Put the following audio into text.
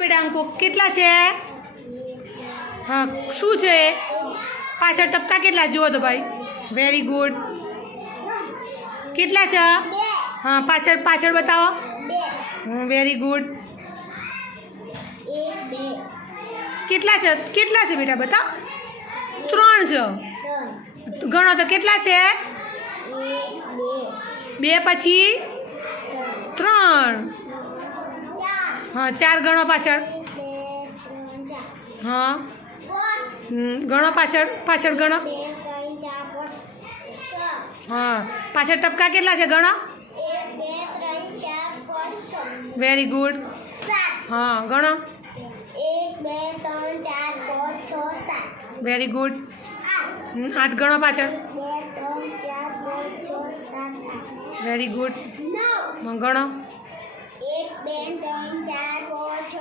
બેટા અંકો કેટલા છે? હા શું છે? પાછળ ટપકા કેટલા? જુઓ તો ભાઈ. વેરી ગુડ કેટલા છે? હા પાછળ પાછળ બતાવો. વેરી ગુડ કેટલા છે? કેટલા છે બેટા બતાવો. ત્રણ છે. ગણો તો કેટલા છે? બે પછી? હા ચાર ગણો પાછળ હા હમ, ગણો પાછળ પાછળ ગણો હા પાછળ ટપકા કેટલા છે ગણો વેરી ગુડ હા ગણો એક બે ત્રણ ચાર પાંચ છ સાત વેરી ગુડ હમ, આઠ ગણો પાછળ બે ત્રણ ચાર પાંચ છ સાત આઠ વેરી ગુડ નવ ગણો Bên 我